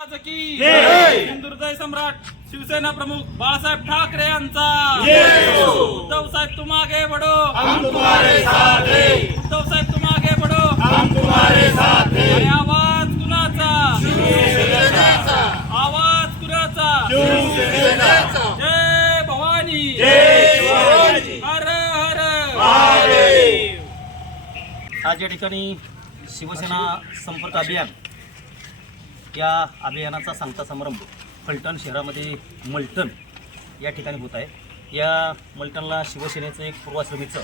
हिंदुहृदय सम्राट शिवसेना प्रमुख बाळासाहेब ठाकरे यांचा. उद्धव साहेब तुम आगे हैं. उद्धव साहेब तुम आगे आणि आवाज कुणाचा? आवाज कुणाचा? जय भवानी. जय शिवाजी. हर हर. आज या ठिकाणी शिवसेना संपर्क अभियान या अभियानाचा सांगता समारंभ फलटण शहरामध्ये मलटण या ठिकाणी होत आहे. या मलटणला शिवसेनेचं एक पूर्वाश्रमीचं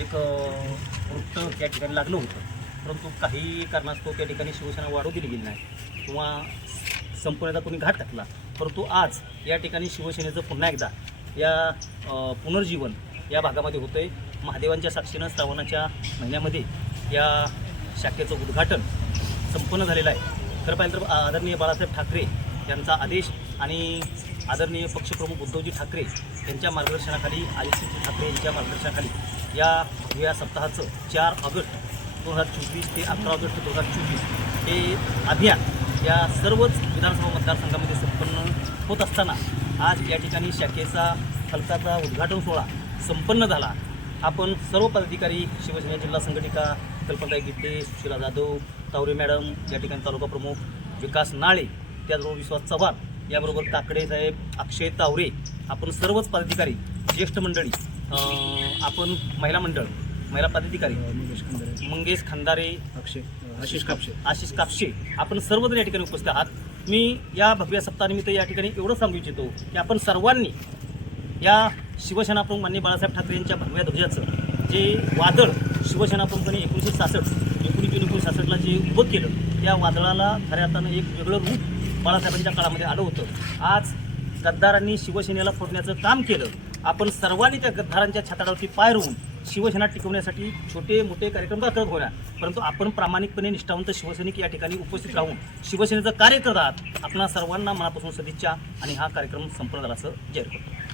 एक वृत्त या ठिकाणी लागलं होतं. परंतु काही कारणास्तव त्या ठिकाणी शिवसेना वाढू दिली गेली नाही किंवा संपूर्णता कोणी घाट टाकला परंतु आज या ठिकाणी शिवसेनेचं पुन्हा एकदा या पुनर्जीवन या भागामध्ये होतं आहे. महादेवांच्या साक्षीनं श्रावणाच्या महिन्यामध्ये या शाखेचं उद्घाटन संपन्न झालेलं आहे. खरं पाहिलं तर आदरणीय बाळासाहेब ठाकरे यांचा आदेश आणि आदरणीय पक्षप्रमुख उद्धवजी ठाकरे यांच्या मार्गदर्शनाखाली आदित्यजी ठाकरे यांच्या मार्गदर्शनाखाली या या सप्ताहाचं चार ऑगस्ट दोन हजार चोवीस ते अकरा ऑगस्ट दोन हजार चोवीस हे अभियान या सर्वच विधानसभा मतदारसंघामध्ये संपन्न होत असताना आज या ठिकाणी शाखेचा फलकाचा उद्घाटन सोहळा संपन्न झाला. आपण सर्व पदाधिकारी शिवसेना जिल्हा संघटिका कल्पनाताई गीते सुशीला जाधव तावरे मॅडम या ठिकाणी तालुका प्रमुख विकास नाळे त्याचबरोबर विश्वास चव्हाण याबरोबर काकडे साहेब अक्षय तावरे आपण सर्वच पदाधिकारी ज्येष्ठ मंडळी आपण महिला मंडळ महिला पदाधिकारी मंगेश खंदारे. अक्षय आशिष कापशे. आशिष कापशे आपण सर्वजण या ठिकाणी उपस्थित आहात. मी या भव्य सप्ताहानिमित्त या ठिकाणी एवढं सांगू इच्छितो की आपण सर्वांनी या शिवसेना प्रमुख माननीय बाळासाहेब ठाकरे यांच्या भगव्या ध्वजाचं जे वादळ शिवसेना प्रमुखांनी एकोणीसशे सासष्ट एकोणीस एकोणीसशे सासष्टला जे उभं केलं त्या वादळाला खऱ्या अर्थानं एक वेगळं रूप बाळासाहेबांच्या काळामध्ये आलं होतं. आज गद्दारांनी शिवसेनेला फोडण्याचं काम केलं. आपण सर्वांनी त्या गद्दारांच्या छाताडावरती पाय रोवून शिवसेना टिकवण्यासाठी छोटे मोठे कार्यक्रम करत होणार परंतु आपण प्रामाणिकपणे निष्ठावंत शिवसैनिक या ठिकाणी उपस्थित राहून शिवसेनेचं कार्य करत आहात. आपणा सर्वांना मनापासून सदिच्छा आणि हा कार्यक्रम संपन्न झाला असं जाहीर करतो.